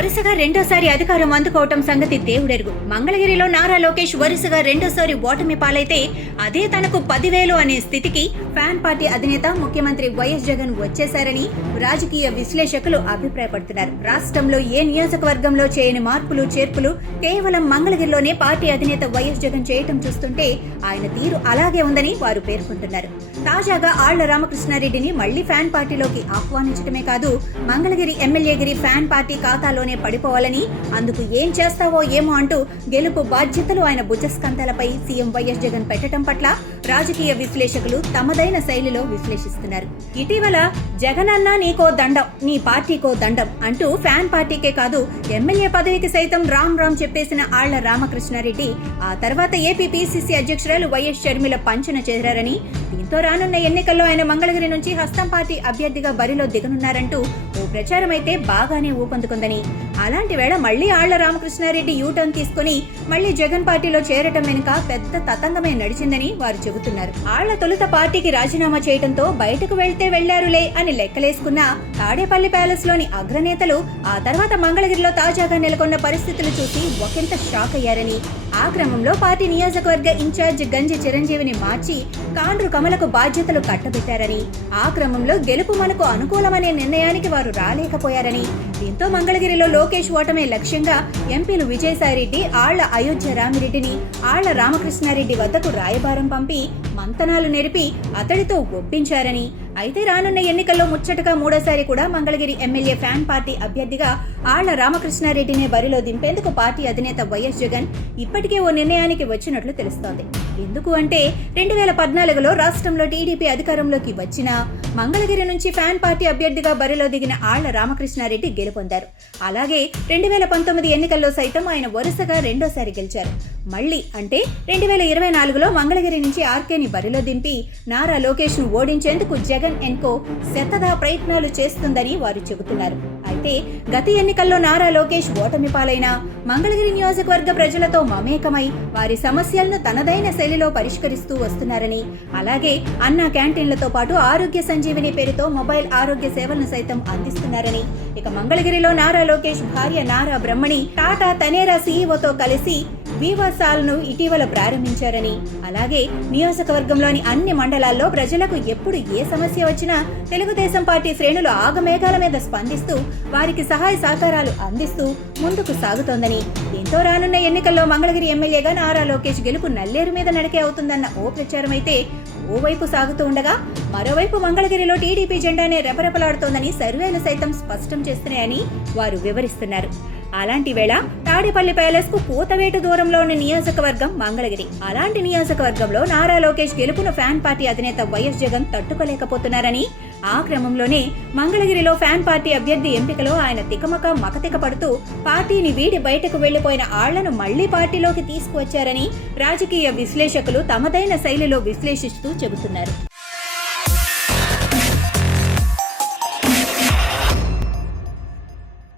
వరుసగా రెండోసారి అధికారం అందుకోవటం సంగతి దేవుడెరుగు. మంగళగిరిలో నారా లోకేష్ వరుసగా రెండోసారి ఓటమి పాలైతే అదే తనకు 10,000 అనే స్థితికి ఫ్యాన్ పార్టీ అధినేత ముఖ్యమంత్రి వైఎస్ జగన్ వచ్చేశారని రాజకీయ విశ్లేషకులు అభిప్రాయపడుతున్నారు. రాష్ట్రంలో ఏ నియోజకవర్గంలో చేయని మార్పులు చేర్పులు కేవలం మంగళగిరిలోనే పార్టీ అధినేత వైఎస్ జగన్ చేయటం చూస్తుంటే ఆయన తీరు అలాగే ఉందని వారు పేర్కొంటున్నారు. తాజాగా ఆళ్ల రామకృష్ణారెడ్డిని మళ్లీ ఫ్యాన్ పార్టీలోకి ఆహ్వానించడమే కాదు, మంగళగిరి ఎమ్మెల్యేగిరి ఫ్యాన్ పార్టీ ఖాతాలోనే పడిపోవాలని, అందుకు ఏం చేస్తావో ఏమో అంటూ గెలుపు బాధ్యతలు ఆయన భుజస్కంధాలపై సీఎం వైఎస్ జగన్ పెట్టడం పట్ల రాజకీయ విశ్లేషకులు తమదైన శైలిలో విశ్లేషిస్తున్నారు. ఇటీవల జగనన్నా నీకో దండం, నీ పార్టీకో దండం అంటూ ఫ్యాన్ పార్టీకే కాదు ఎమ్మెల్యే పదవికి సైతం రామ్ రామ్ చెప్పేసిన ఆళ్ల రామకృష్ణారెడ్డి ఆ తర్వాత ఏపీ పీసీసీ అధ్యక్షురాలు వైఎస్ షర్మిల పంచన చేరారని, దీంతో రానున్న ఎన్నికల్లో ఆయన మంగళగిరి నుంచి హస్తం పార్టీ అభ్యర్థిగా బరిలో దిగనున్నారంటూ ఓ ప్రచారం అయితే బాగానే ఊపందుకుందని, అలాంటి వేళ మళ్లీ ఆళ్ల రామకృష్ణారెడ్డి యూటర్న్ తీసుకుని మళ్లీ జగన్ పార్టీలో చేరటం వెనుక పెద్ద తతంగమే నడిచిందని వారు చెబుతున్నారు. ఆళ్ల తొలుత పార్టీకి రాజీనామా చేయడంతో బయటకు వెళ్తే వెళ్లారులే అని లెక్కలేసుకున్న తాడేపల్లి ప్యాలెస్ లోని అగ్రనేతలు ఆ తర్వాత మంగళగిరిలో తాజాగా నెలకొన్న పరిస్థితులు చూసి ఒకంత షాక్ అయ్యారని, ఆ క్రమంలో పార్టీ నియోజకవర్గ ఇన్ఛార్జ్ గంజి చిరంజీవిని మార్చి కాండ్రు కమలకు బాధ్యతలు కట్టబెట్టారని, ఆ క్రమంలో గెలుపు మనకు అనుకూలమనే నిర్ణయానికి వారు రాలేకపోయారని, దీంతో మంగళగిరిలో లోకేష్ ఓటమే లక్ష్యంగా ఎంపీలు విజయసాయిరెడ్డి, ఆళ్ల అయోధ్య రామిరెడ్డిని ఆళ్ల రామకృష్ణారెడ్డి వద్దకు రాయబారం పంపి మంతనాలు నెరిపి అతడితో ఒప్పించారని, అయితే రానున్న ఎన్నికల్లో ముచ్చటగా మూడోసారి కూడా మంగళగిరి ఎమ్మెల్యే ఫ్యాన్ పార్టీ అభ్యర్థిగా ఆళ్ల రామకృష్ణారెడ్డిని బరిలో దింపేందుకు పార్టీ అధినేత వైఎస్ జగన్ ఇప్పటికే ఓ నిర్ణయానికి వచ్చినట్లు తెలుస్తోంది. ఎందుకు అంటే 2014లో రాష్ట్రంలో టీడీపీ అధికారంలోకి వచ్చినా మంగళగిరి నుంచి ఫ్యాన్ పార్టీ అభ్యర్థిగా బరిలో దిగిన ఆళ్ల రామకృష్ణారెడ్డి గెలుపొందారు. అలాగే 2019 ఎన్నికల్లో సైతం ఆయన వరుసగా రెండోసారి గెలిచారు. మళ్లీ అంటే 2024లో మంగళగిరి నుంచి ఆర్కేని బరిలో దింపి నారా లోకేష్ ను ఓడించేందుకు జగన్ ఎన్కో శతదా ప్రయత్నాలు చేస్తుందని వారు చెబుతున్నారు. అయితే గత ఎన్నికల్లో నారా లోకేష్ ఓటమి పాలైనా మంగళగిరి నియోజకవర్గ ప్రజలతో మమేకమై వారి సమస్యలను తనదైన శైలిలో పరిష్కరిస్తూ వస్తున్నారని, అలాగే అన్నా క్యాంటీన్లతో పాటు ఆరోగ్య సంజీవిని పేరుతో మొబైల్ ఆరోగ్య సేవలను సైతం అందిస్తున్నారని, ఇక మంగళగిరిలో నారా లోకేష్ భార్య నారా బ్రహ్మణి టాటా తనేరా సీఈఓతో కలిసి వివాసాలను ఇటీవల ప్రారంభించారని, అలాగే నియోజకవర్గంలోని అన్ని మండలాల్లో ప్రజలకు ఎప్పుడు ఏ సమస్య వచ్చినా తెలుగుదేశం పార్టీ శ్రేణులు ఆగమేఘాల మీద స్పందిస్తూ వారికి సహాయ సహకారాలు అందిస్తూ ముందుకు సాగుతోందని, దీంతో రానున్న ఎన్నికల్లో మంగళగిరి ఎమ్మెల్యేగా నారా లోకేష్ గెలుపు నల్లేరు మీద నడికే అవుతుందన్న ఓ ప్రచారం అయితే ఓవైపు సాగుతూ ఉండగా, మరోవైపు మంగళగిరిలో టీడీపీ జెండానే రెపరెపలాడుతోందని సర్వేలు సైతం స్పష్టం చేస్తున్నాయని వారు వివరిస్తున్నారు. అలాంటి వేళ తాడేపల్లి ప్యాలెస్ కు కూతవేటు దూరంలో ఉన్న నియోజకవర్గం మంగళగిరి. అలాంటి నియోజకవర్గంలో నారా లోకేష్ గెలుపును ఫ్యాన్ పార్టీ అధినేత వైఎస్ జగన్ తట్టుకోలేకపోతున్నారని, ఆ క్రమంలోనే మంగళగిరిలో ఫ్యాన్ పార్టీ అభ్యర్థి ఎంపికలో ఆయన తికమక మకతిక పడుతూ పార్టీని వీడి బయటకు వెళ్లిపోయిన ఆళ్లను మళ్లీ పార్టీలోకి తీసుకువచ్చారని రాజకీయ విశ్లేషకులు తమదైన శైలిలో విశ్లేషిస్తూ చెబుతున్నారు.